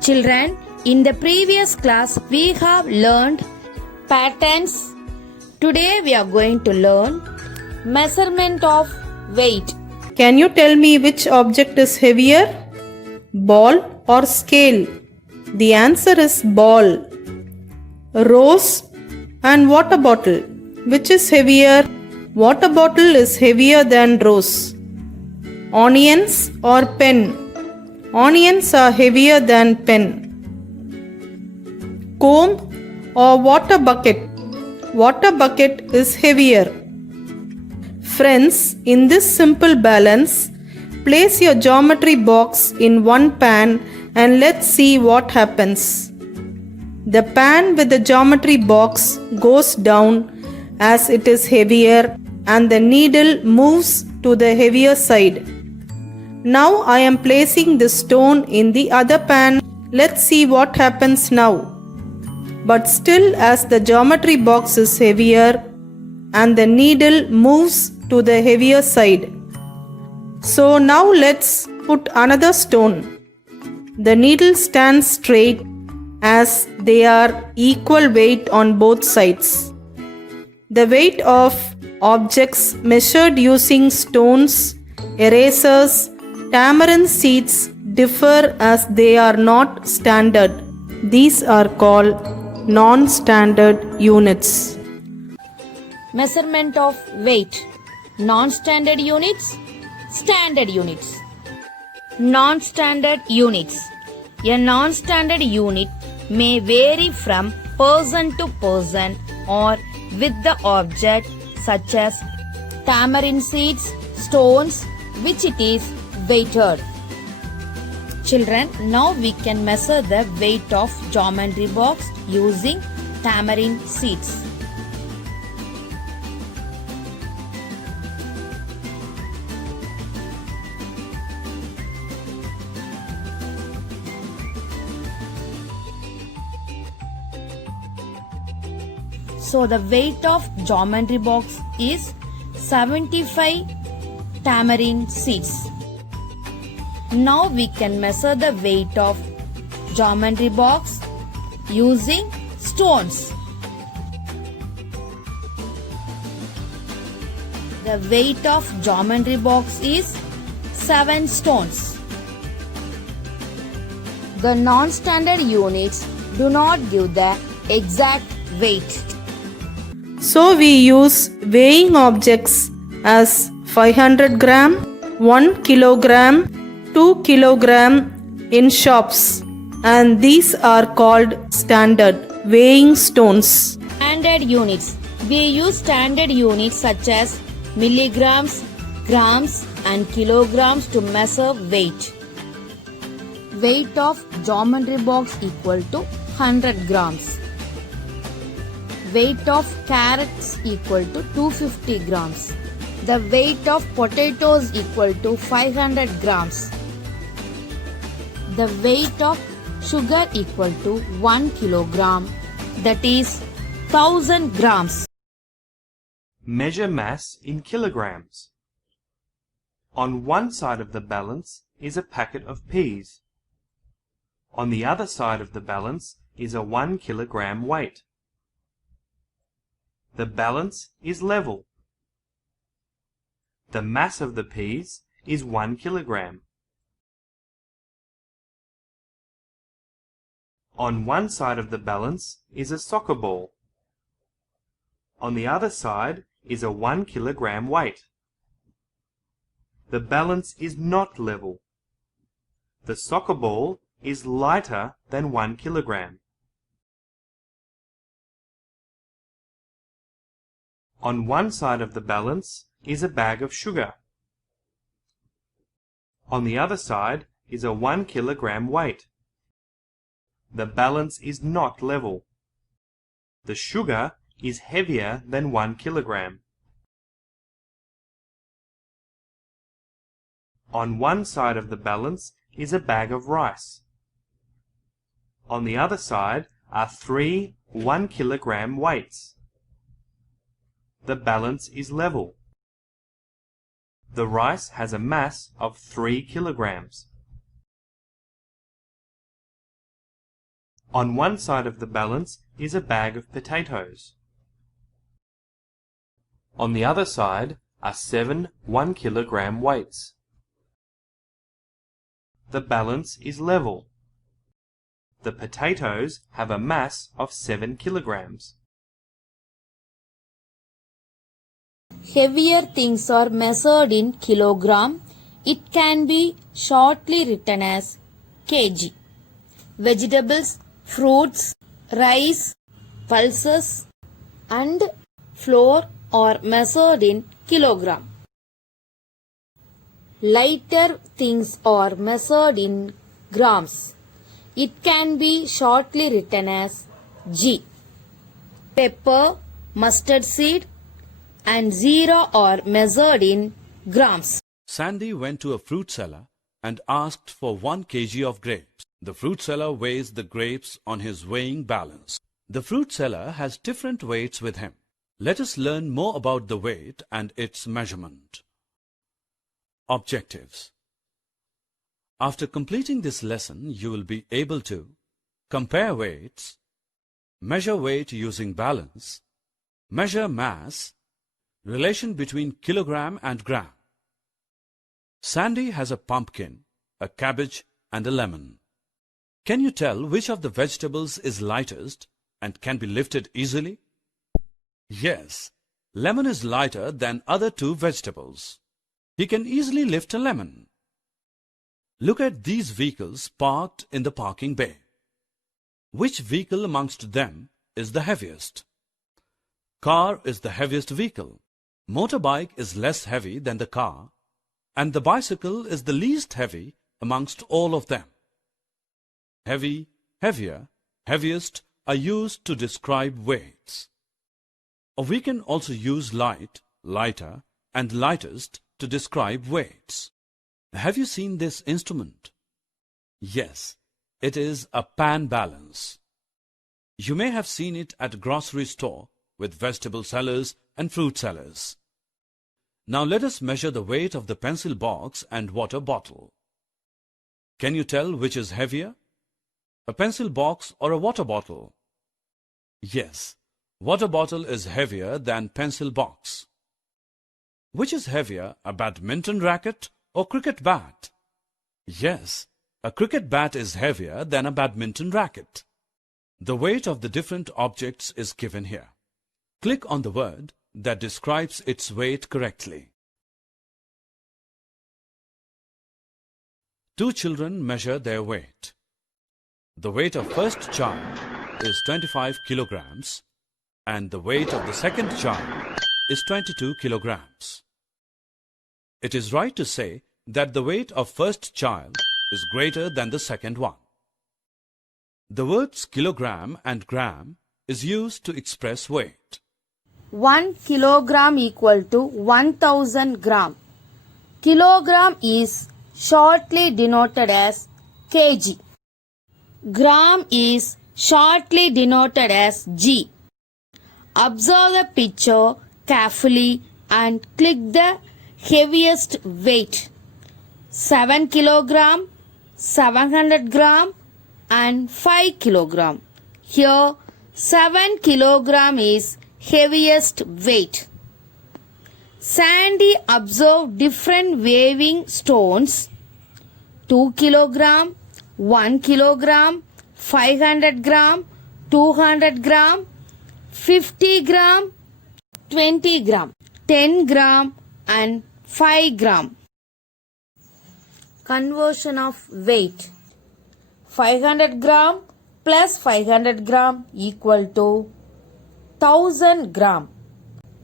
Children, in the previous class we have learned patterns. Today we are going to learn measurement of weight. Can you tell me which object is heavier? Ball or scale? The answer is ball. Rose and water bottle. Which is heavier? Water bottle is heavier than rose. Onions or pen? Onions are heavier than pen. Comb or water bucket? Water bucket is heavier. Friends, in this simple balance, place your geometry box in one pan and let's see what happens. The pan with the geometry box goes down as it is heavier and the needle moves to the heavier side. Now I am placing the stone in the other pan. Let's see what happens now. But still, as the geometry box is heavier and the needle moves to the heavier side. So now let's put another stone. The needle stands straight as they are equal weight on both sides. The weight of objects measured using stones, erasers, tamarind seeds differ as they are not standard. These are called non-standard units. Measurement of weight. Non-standard units, standard units. Non-standard units. A non-standard unit may vary from person to person or with the object such as tamarind seeds, stones, which it is weighted. Children, now we can measure the weight of geometry box using tamarind seeds. So the weight of geometry box is 75 tamarind seeds. Now we can measure the weight of geometry box using stones. The weight of geometry box is 7 stones. The non-standard units do not give the exact weight. So we use weighing objects as 500 gram, 1 kilogram, 2 kilogram in shops, and these are called standard weighing stones. Standard units. We use standard units such as milligrams, grams and kilograms to measure weight. Weight of geometry box equal to 100 grams. Weight of carrots equal to 250 grams. The weight of potatoes equal to 500 grams. The weight of sugar equal to 1 kilogram, that is 1000 grams. Measure mass in kilograms. On one side of the balance is a packet of peas. On the other side of the balance is a 1 kilogram weight. The balance is level. The mass of the peas is 1 kilogram. On one side of the balance is a soccer ball. On the other side is a 1 kilogram weight. The balance is not level. The soccer ball is lighter than 1 kilogram. On one side of the balance is a bag of sugar. On the other side is a 1 kilogram weight. The balance is not level. The sugar is heavier than 1 kilogram. On one side of the balance is a bag of rice. On the other side are 3 1 kilogram weights. The balance is level. The rice has a mass of 3 kilograms. On one side of the balance is a bag of potatoes. On the other side are 7 1-kilogram weights. The balance is level. The potatoes have a mass of 7 kilograms. Heavier things are measured in kilogram. It can be shortly written as kg. Vegetables, fruits, rice, pulses and flour are measured in kilogram. Lighter things are measured in grams. It can be shortly written as G. Pepper, mustard seed and zero are measured in grams. Sandy went to a fruit seller and asked for 1 kg of grapes. The fruit seller weighs the grapes on his weighing balance. The fruit seller has different weights with him. Let us learn more about the weight and its measurement. Objectives. After completing this lesson, you will be able to compare weights, measure weight using balance, measure mass, relation between kilogram and gram. Sandy has a pumpkin, a cabbage and a lemon. Can you tell which of the vegetables is lightest and can be lifted easily? Yes, lemon is lighter than other 2 vegetables. He can easily lift a lemon. Look at these vehicles parked in the parking bay. Which vehicle amongst them is the heaviest? Car is the heaviest vehicle. Motorbike is less heavy than the car, and the bicycle is the least heavy amongst all of them. Heavy, heavier, heaviest are used to describe weights. Or we can also use light, lighter, and lightest to describe weights. Have you seen this instrument? Yes, it is a pan balance. You may have seen it at a grocery store with vegetable sellers and fruit sellers. Now let us measure the weight of the pencil box and water bottle. Can you tell which is heavier? A pencil box or a water bottle? Yes, water bottle is heavier than pencil box. Which is heavier, a badminton racket or cricket bat? Yes, a cricket bat is heavier than a badminton racket. The weight of the different objects is given here. Click on the word that describes its weight correctly. 2 children measure their weight. The weight of first child is 25 kilograms and the weight of the second child is 22 kilograms. It is right to say that the weight of first child is greater than the second one. The words kilogram and gram is used to express weight. 1 kilogram equal to 1000 gram. Kilogram is shortly denoted as kg. Gram is shortly denoted as G. Observe the picture carefully and click the heaviest weight. 7 kilogram, 700 gram and 5 kilogram. Here 7 kilogram is heaviest weight. Sandy observed different weighing stones. 2 kilogram, 1 kilogram, 500 gram, 200 gram, 50 gram, 20 gram, 10 gram and 5 gram. Conversion of weight. 500 gram plus 500 gram equal to 1000 gram.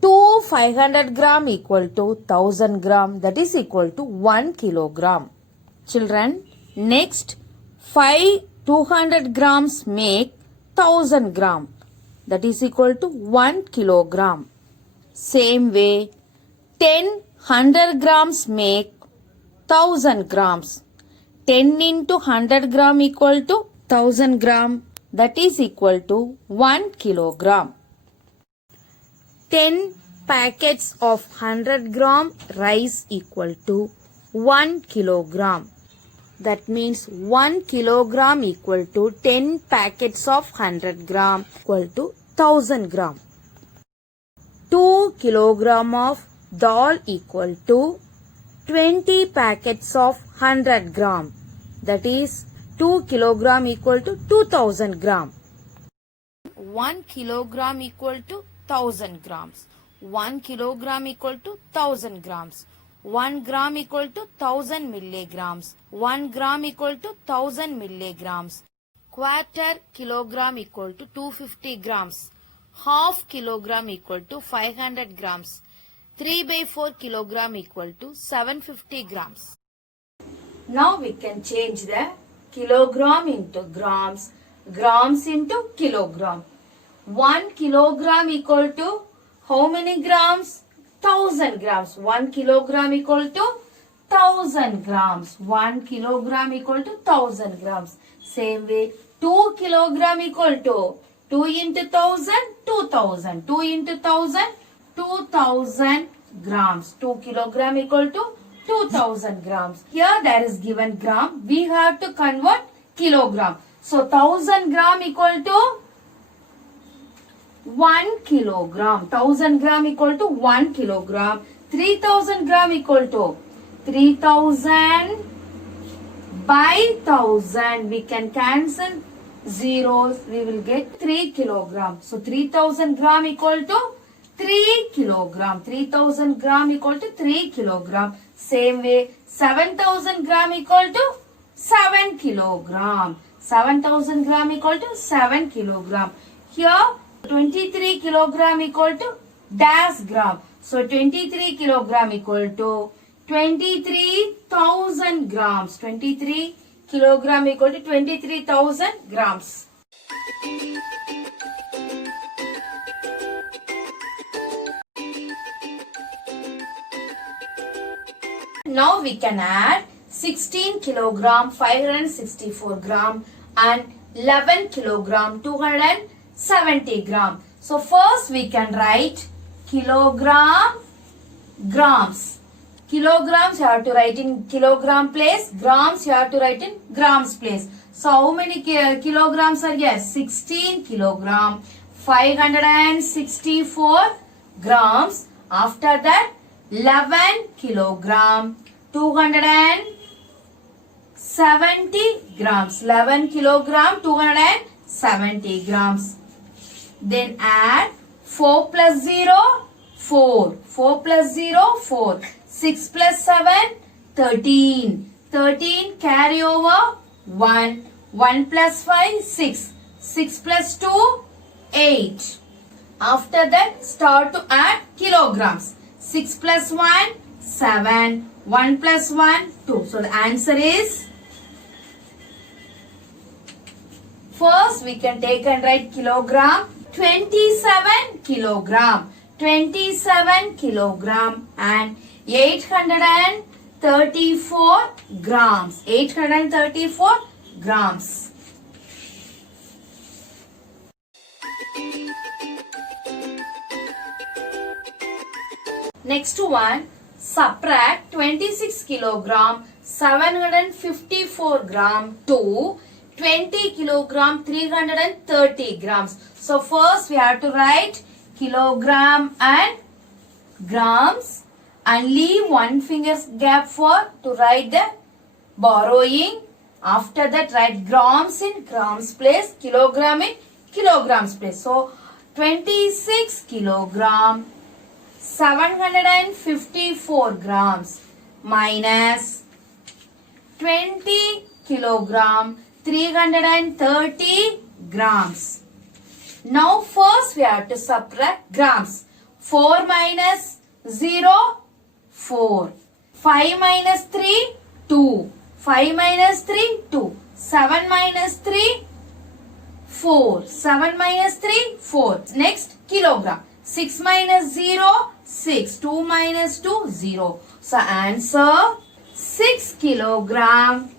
2 500 gram equal to 1000 gram, that is equal to 1 kilogram. Children, next 5 200 grams make 1000 gram, that is equal to 1 kilogram. Same way 10 100 grams make 1000 grams. 10 into 100 gram equal to 1000 gram, that is equal to 1 kilogram. 10 packets of 100 gram rice equal to 1 kilogram. That means 1 kilogram equal to 10 packets of 100 gram equal to 1000 gram. 2 kilogram of dal equal to 20 packets of 100 gram. That is 2 kilogram equal to 2000 gram. 1 kilogram equal to 1000 grams. 1 kilogram equal to 1000 grams. 1 gram equal to 1000 milligrams. 1 gram equal to 1000 milligrams. Quarter kilogram equal to 250 grams. Half kilogram equal to 500 grams. 3 by 4 kilogram equal to 750 grams. Now we can change the kilogram into grams, grams into kilogram. 1 kilogram equal to how many grams? 1000 grams. 1 kilogram equal to 1000 grams. 1 kilogram equal to 1000 grams. Same way, 2 kilogram equal to 2 into 1000, 2000. 2 into 1000, 2000 grams. 2 kilogram equal to 2000 grams. Here there is given gram. We have to convert kilogram. So 1000 gram equal to 1 kilogram. 1000 gram equal to 1 kilogram. 3000 gram equal to 3000 by 1000. We can cancel zeros. We will get 3 kilogram. So 3000 gram equal to 3 kilogram. 3000 gram equal to 3 kilogram. Same way, 7000 gram equal to 7 kilogram. 7000 gram equal to 7 kilogram. Here 23 kilogram equal to dash gram. So 23 kilogram equal to 23,000 grams. 23 kilogram equal to 23,000 grams. Now we can add 16 kilogram 564 gram and 11 kilogram 270 gram. So first we can write kilogram, grams. Kilograms you have to write in kilogram place, grams you have to write in grams place. So how many kilograms are here? 16 kilogram 564 grams. After that 11 kilogram 270 grams. 11 kilogram 270 grams. Then add 4 plus 0, 4. 4 plus 0, 4. 6 plus 7, 13. 13 carry over 1. 1 plus 5, 6. 6 plus 2, 8. After that, start to add kilograms. 6 plus 1, 7. 1 plus 1, 2. So the answer is, first we can take and write kilogram. 27 kilogram. 27 kilogram and 834 grams. 834 grams. Next one, subtract 26 kilogram 754 gram to 20 kilogram 330 grams. So first we have to write kilogram and grams and leave one finger's gap for to write the borrowing. After that write grams in grams place, kilogram in kilograms place. So 26 kilogram 754 grams minus 20 kilogram 330 grams. Now first we have to subtract grams. 4 minus 0, 4. 5 minus 3, 2. 5 minus 3, 2. 7 minus 3, 4. 7 minus 3, 4. Next, kilogram. 6 minus 0, 6. 2 minus 2, 0. So answer 6 kilogram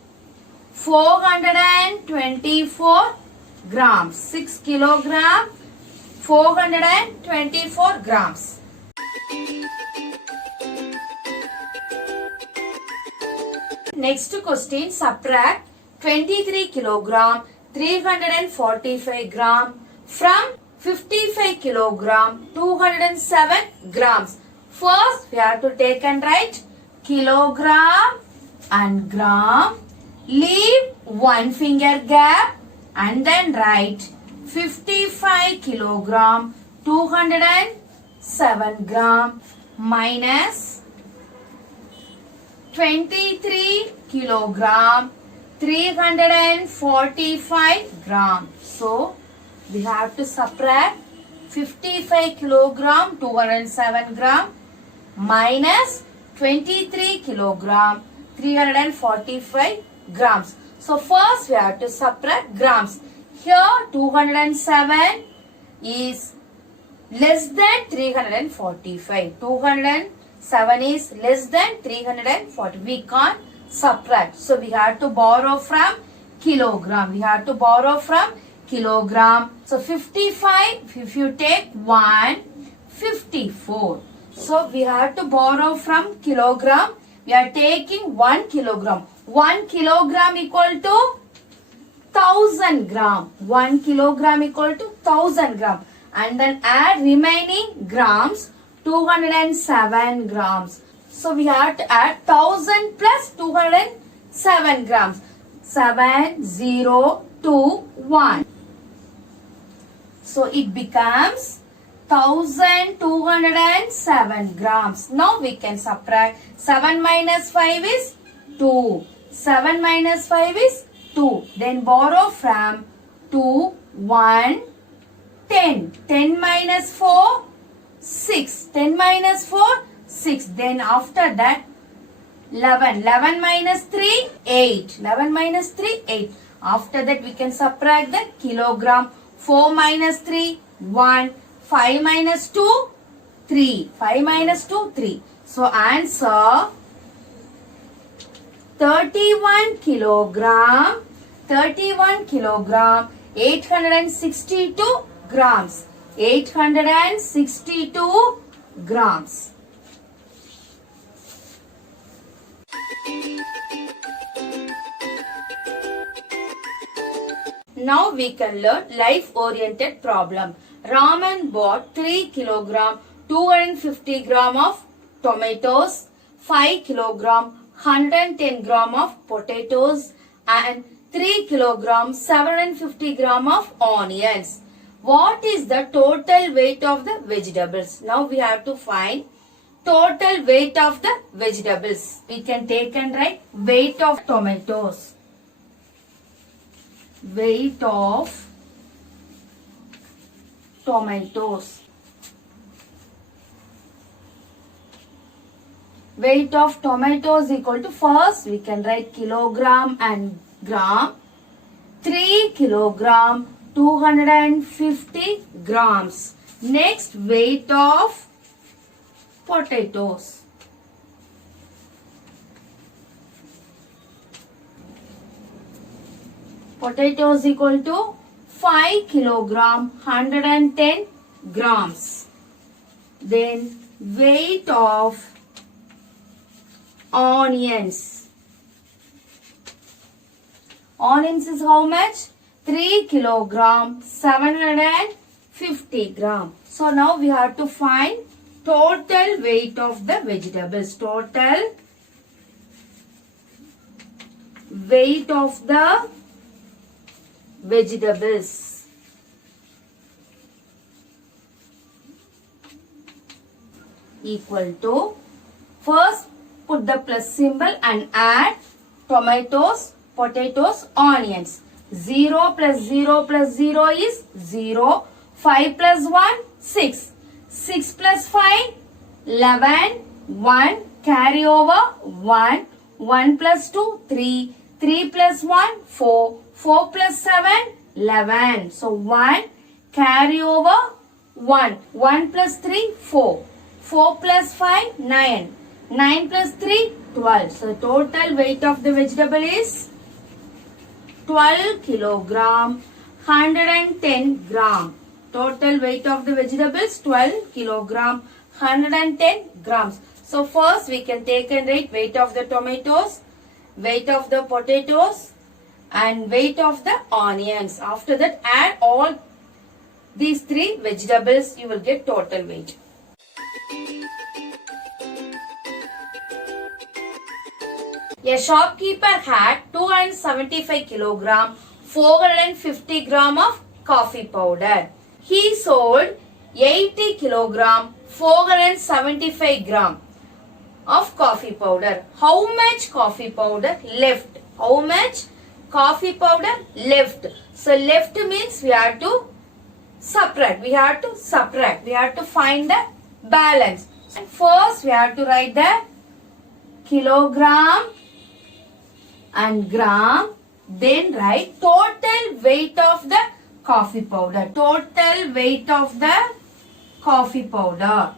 424 grams. 6 kilogram 424 grams. next question, subtract 23 kilogram 345 gram from 55 kilogram 207 grams. First we have to take and write kilogram and gram. Leave one finger gap and then write 55 kilogram 207 gram minus 23 kilogram 345 gram. So we have to subtract 55 kilogram 207 gram minus 23 kilogram 345 grams. So first we have to subtract grams. Here 207 is less than 345. 207 is less than 340. We can't subtract. So we have to borrow from kilogram. We have to borrow from kilogram. So 55, if you take 1, 54. So we have to borrow from kilogram. We are taking 1 kilogram. 1 kilogram equal to 1000 gram. 1 kilogram equal to 1000 gram. And then add remaining grams, 207 grams. So we have to add 1000 plus 207 grams. 7021. So it becomes 1207 grams. Now we can subtract. 7 minus 5 is 2. 7 minus 5 is 2. Then borrow from 2, 1, 10. 10 minus 4, 6. 10 minus 4, 6. Then after that 11. 11 minus 3, 8. 11 minus 3, 8. After that we can subtract the kilogram. 4 minus 3, 1. 5 minus 2, 3. 5 minus 2, 3. So answer 31 kilogram, 862 grams. 862 grams. Now we can learn life-oriented problem. Raman bought 3 kilogram 250 gram of tomatoes, 5 kilogram 110 gram of potatoes and 3 kilogram 750 gram of onions. What is the total weight of the vegetables? Now we have to find total weight of the vegetables. We can take and write weight of tomatoes. Weight of tomatoes. Weight of tomatoes equal to, first we can write kilogram and gram. 3 kilogram 250 grams. Next, weight of potatoes. Potatoes equal to 5 kilogram 110 grams. Then weight of onions. Onions is how much? 3 kilogram 750 gram. So now we have to find total weight of the vegetables. Total weight of the vegetables. Equal to, first put the plus symbol and add tomatoes, potatoes, onions. 0 plus 0 plus 0 is 0. 5 plus 1, 6. 6 plus 5, 11. 1, carry over 1. 1 plus 2, 3. 3 plus 1, 4. 4 plus 7, 11. So 1, carry over 1. 1 plus 3, 4. 4 plus 5, 9. 9 plus 3, 12. So total weight of the vegetable is 12 kilogram 110 gram. Total weight of the vegetables 12 kilogram 110 grams. So first we can take and write weight of the tomatoes. weight of the potatoes and weight of the onions. After that, add all these three vegetables, you will get total weight. A shopkeeper had 275 kilogram, 450 gram of coffee powder. He sold 80 kilogram, 475 gram of coffee powder. How much coffee powder left? How much coffee powder left? So left means we have to subtract. We have to find the balance. First we have to write the kilogram and gram. Then write total weight of the coffee powder. Total weight of the coffee powder.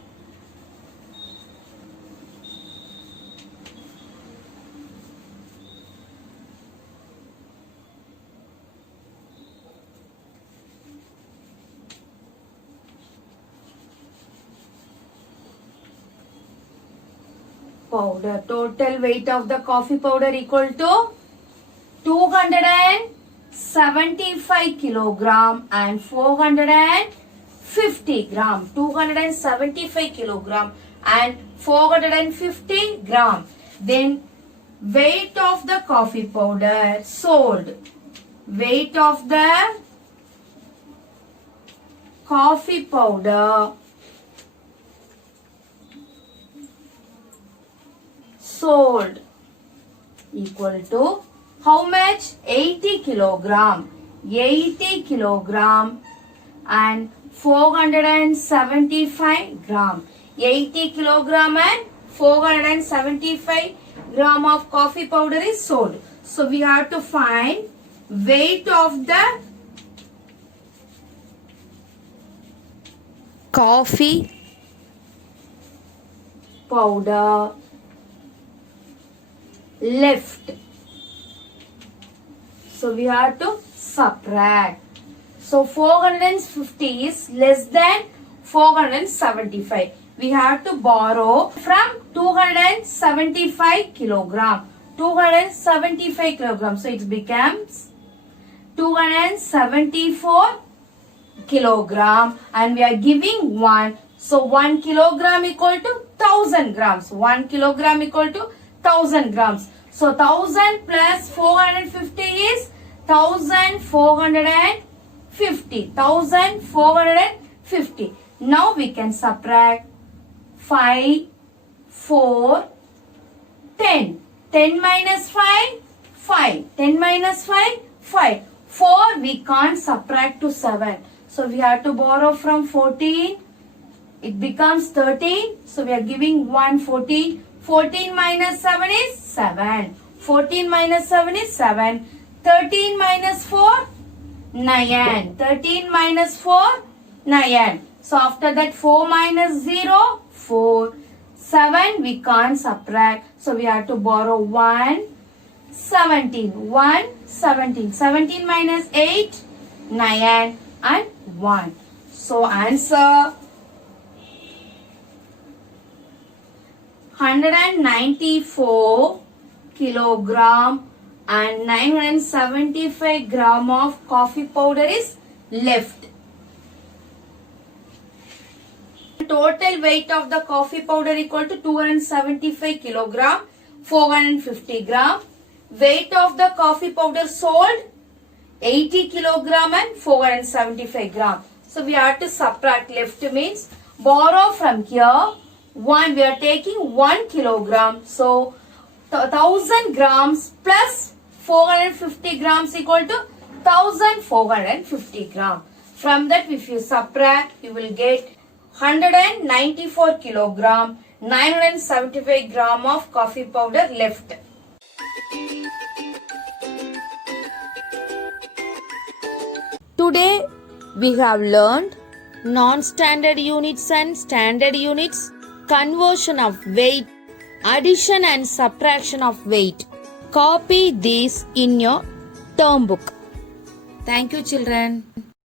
Total weight of the coffee powder equal to 275 kilogram and 450 gram. 275 kilogram and 450 gram. Then weight of the coffee powder sold. Weight of the coffee powder sold equal to how much? 80 kilogram. 80 kilogram and 475 gram. 80 kilogram and 475 gram of coffee powder is sold. So we have to find weight of the coffee powder left. So we have to subtract. So 450 is less than 475. We have to borrow from 275 kilogram. 275 kilogram. So it becomes 274 kilogram and we are giving 1. So 1 kilogram equal to 1000 grams. 1 kilogram equal to 1000 grams. So 1000 plus 450 is 1450. 1450. Now we can subtract 5, 4, 10. 10 minus 5, 5. 10 minus 5, 5. 4 we can't subtract to 7. So we have to borrow from 14. It becomes 13. So we are giving 114. 14 minus 7 is 7. 14 minus 7 is 7. 13 minus 4, 9. 13 minus 4, 9. So after that 4 minus 0, 4. 7 we can't subtract. So we have to borrow 1. 17. 1, 17. 17 minus 8, 9 and 1. So answer 194 kilogram and 975 gram of coffee powder is left. Total weight of the coffee powder equal to 275 kilogram, 450 gram. Weight of the coffee powder sold 80 kilogram and 475 gram. So we have to subtract. Left means borrow from here. 1 we are taking 1 kilogram. So 1000 grams plus 450 grams equal to 1450 gram. From that if you subtract you will get 194 kilogram, 975 gram of coffee powder left. Today we have learned non-standard units and standard units, conversion of weight, addition and subtraction of weight. Copy these in your term book. Thank you, children.